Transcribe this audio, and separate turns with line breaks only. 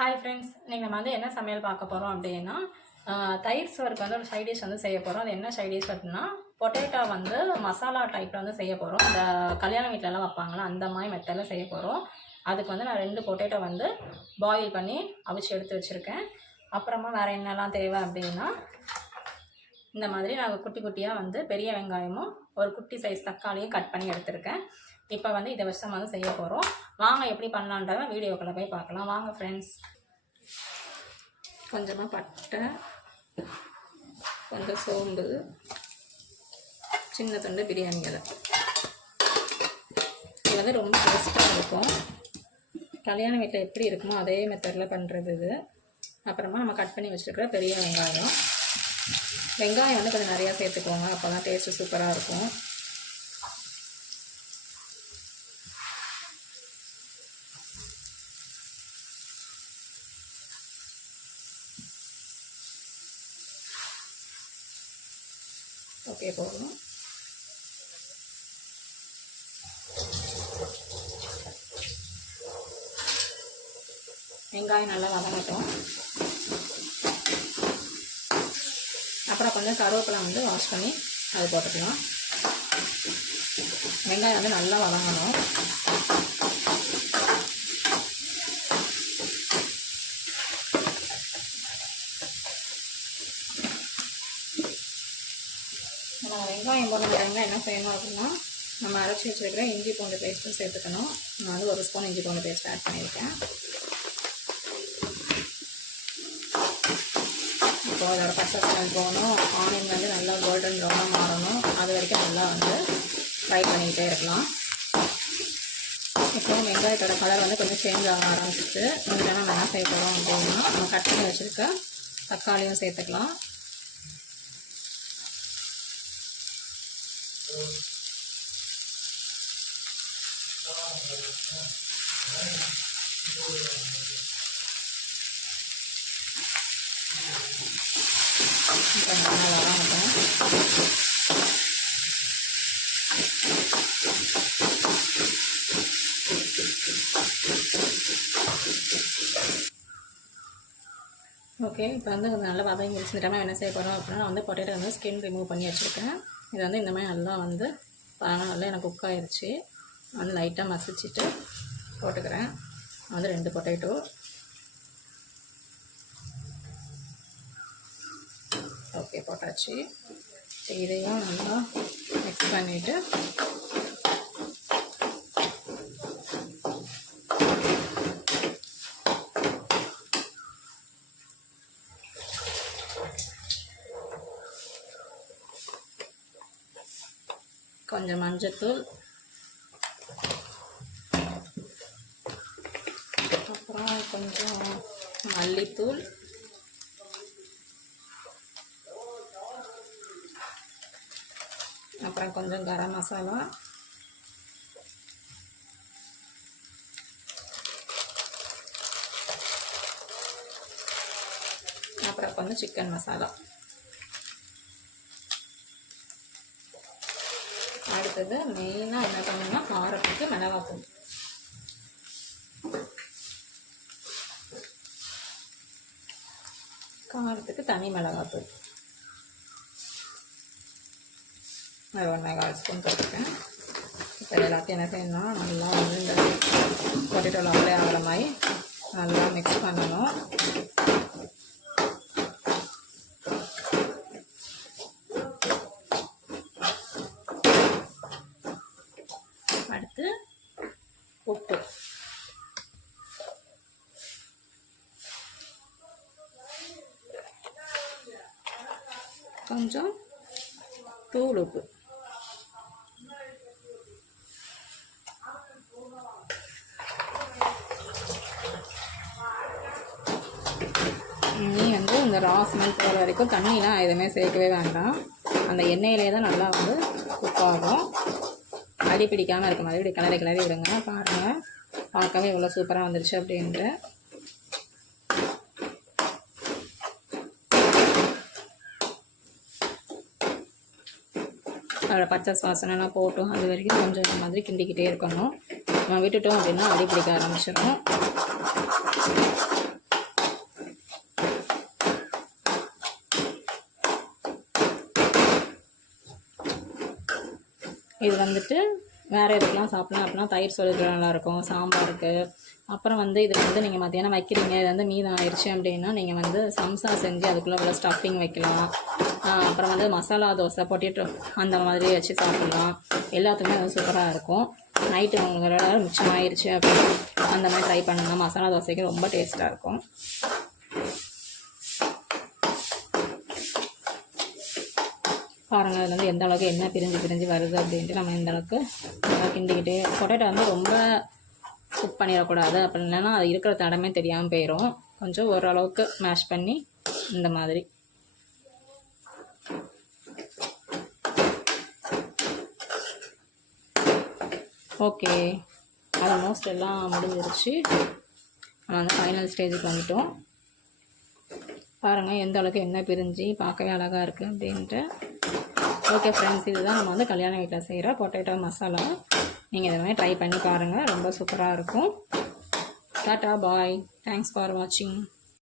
Hi friends நீங்கள் நம்ம வந்து என்ன சமையல் பார்க்க போகிறோம் அப்படின்னா தயிர் சோறுக்கு வந்து ஒரு சைட் டிஷ் வந்து செய்ய போகிறோம் அது என்ன சைட் டிஷ் அப்படின்னா பொட்டேட்டோ வந்து மசாலா டைப்பில் வந்து செய்ய போகிறோம் இந்த கல்யாண வீட்டிலலாம் வைப்பாங்களா அந்த மாதிரி மெத்தடில் செய்ய போகிறோம் அதுக்கு வந்து நான் ரெண்டு பொட்டேட்டோ வந்து பாயில் பண்ணி அவிச்சு எடுத்து வச்சுருக்கேன். அப்புறமா வேறு என்னெல்லாம் தேவை அப்படின்னா இந்த மாதிரி நான் குட்டி குட்டியாக வந்து பெரிய வெங்காயமும் ஒரு குட்டி சைஸ் தக்காளியும் கட் பண்ணி எடுத்திருக்கேன். இப்போ வந்து இதை வச்சு நம்ம வந்து செய்ய போகிறோம் வாங்க எப்படி பண்ணலான்றத வீடியோக்குள்ளே போய் பார்க்கலாம். வாங்க ஃப்ரெண்ட்ஸ் கொஞ்சமாக பட்டை கொஞ்சம் சோம்பு சின்ன துண்டு பிரியாணி இலை இது வந்து ரொம்ப டேஸ்ட்டாக இருக்கும். கல்யாண வீட்டில் எப்படி இருக்குமோ அதே மெத்தடில் பண்ணுறது இது. அப்புறமா நம்ம கட் பண்ணி வச்சுருக்கிற பெரிய வெங்காயம். வெங்காயம் வந்து கொஞ்சம் நிறையா சேர்த்துக்கோங்க. அப்போ தான் டேஸ்ட்டு சூப்பராக இருக்கும். ஓகே போதும்? வெங்காயம் நல்லா வதங்கட்டும். அப்புறம் கொஞ்சம் கருவேப்பிலை வந்து வாஷ் பண்ணி அது போட்டுக்கலாம். வெங்காயம் வந்து நல்லா வதங்கணும். நம்ம வெங்காயம் போடுற வெங்காயம் என்ன செய்யணும் அப்படின்னா நம்ம அரைச்சி வச்சுருக்கிற இஞ்சி பூண்டு பேஸ்ட்டும் சேர்த்துக்கணும். நான் வந்து ஒரு ஸ்பூன் இஞ்சி பூண்டு பேஸ்ட் ஆட் பண்ணியிருக்கேன். இப்போ அதோட பச்சை ஸ்மெல் போகணும் ஆனியன் வந்து நல்லா கோல்டன் ப்ரௌனாக மாறணும். அது வரைக்கும் நல்லா வந்து ஃப்ரை பண்ணிக்கிட்டே இருக்கலாம். இப்போ வெங்காயத்தோட கலர் வந்து கொஞ்சம் சேஞ்ச் ஆக ஆரம்பிச்சிட்டு இதில் நம்ம என்ன செய்ய போகிறோம் அப்படின்னா நம்ம கட் பண்ணி வச்சுருக்க தக்காளியும் சேர்த்துக்கலாம் இப்போ நல்லா வதங்கட்டும் ஓகே இப்போ வந்து கொஞ்சம் நல்லா வதங்கி முடிச்சுட்டு என்ன செய்ய போகிறோம் அப்படின்னா நான் வந்து பொட்டேட்டோ வந்து ஸ்கின் ரிமூவ் பண்ணி வச்சுருக்கேன். இது வந்து இந்தமாதிரி நல்லா வந்து பரவாயில்ல நல்லா எனக்கு குக் ஆயிடுச்சு வந்து லைட்டாக மசிச்சுட்டு போட்டுக்கிறேன். வந்து ரெண்டு பொட்டேட்டோ ஓகே போட்டாச்சு. இதையும் நல்லா மிக்ஸ் பண்ணிவிட்டு கொஞ்சம் மஞ்சத்தூள் அப்புறம் கொஞ்சம் மல்லித்தூள் அப்புறம் கொஞ்சம் கரம் மசாலா அப்புறம் கொஞ்சம் சிக்கன் மசாலா அடுத்தது மெயினாக என்ன பண்ணணும்னா காரத்துக்கு மிளகாத்தூள் காரத்துக்கு தனி மிளகாத்தூள் ஒரு ஒன் கால் ஸ்பூன் போட்டுருக்கேன் இப்போ எல்லாத்தையும் என்ன செய்யணும்னா நல்லா வந்து இந்த பொட்டேட்டோவில் அப்ளை ஆகிற மாதிரி நல்லா மிக்ஸ் பண்ணணும் அடுத்து உப்பு கொஞ்சம் தூள் உப்பு நீ வந்து இந்த ரா ஸ்மெல் போகிற வரைக்கும் தண்ணிலாம் எதுவுமே சேர்க்கவே வேண்டாம். அந்த எண்ணெயிலே தான் நல்லா வந்து குக் ஆகும். அடி பிடிக்காமல் இருக்க மாதிரி இப்படி கிளறி கிளறி விடுங்க. பாருங்கள் பார்க்கவே இவ்வளோ சூப்பராக வந்துருச்சு அப்படின்ட்டு. பச்சை சுவாசனைலாம் போட்டும் அது வரைக்கும் கொஞ்சம் இந்த மாதிரி கிண்டிக்கிட்டே இருக்கணும். நம்ம விட்டுட்டோம் அப்படின்னா அடி பிடிக்க ஆரம்பிச்சிடும் இது வந்துட்டு வேறு இதுக்கெலாம் சாப்பிட்லாம் அப்படின்னா தயிர் சொல்லிக்கலாம் நல்லாயிருக்கும் சாம்பாருக்கு அப்புறம் வந்து இதில் வந்து நீங்கள் மத்தியானம் வைக்கிறீங்க இது வந்து மீதம் ஆயிடுச்சு அப்படின்னா நீங்கள் வந்து சம்சா செஞ்சு அதுக்குள்ளே உள்ள ஸ்டஃபிங் வைக்கலாம். அப்புறம் வந்து மசாலா தோசை பொட்டேட்டோ அந்த மாதிரி வச்சு சாப்பிட்லாம். எல்லாத்துக்குமே அது சூப்பராக இருக்கும். நைட்டு உங்களோட மிச்சம் ஆயிடுச்சு அப்படின்னு அந்த மாதிரி ட்ரை பண்ணுங்க. மசாலா தோசைக்கு ரொம்ப டேஸ்ட்டாக இருக்கும். பாருங்கள் அதில் வந்து எந்த அளவுக்கு என்ன பிரிஞ்சு பிரிஞ்சு வருது அப்படின்ட்டு நம்ம எந்தளவுக்கு நல்லா பொட்டேட்டோ வந்து ரொம்ப குக் பண்ணிடக்கூடாது. அப்படி இல்லைன்னா அது இருக்கிற தடமே தெரியாமல் போயிடும் கொஞ்சம் ஓரளவுக்கு மேஷ் பண்ணி இந்த மாதிரி. ஓகே ஆல்மோஸ்ட் எல்லாம் முடிஞ்சிருச்சு. நம்ம வந்து ஃபைனல் ஸ்டேஜுக்கு வந்துட்டோம். பாருங்கள் எந்த அளவுக்கு என்ன பிரிஞ்சு பார்க்கவே அழகாக இருக்குது அப்படின்ட்டு ஓகே ஃப்ரெண்ட்ஸ் இதுதான் நம்ம வந்து கல்யாண வீட்டில் செய்கிற பொட்டேட்டோ மசாலா நீங்கள் இதை ட்ரை பண்ணி பாருங்கள் ரொம்ப சூப்பராக இருக்கும். டாட்டா பாய் தேங்க்ஸ் ஃபார் வாட்சிங்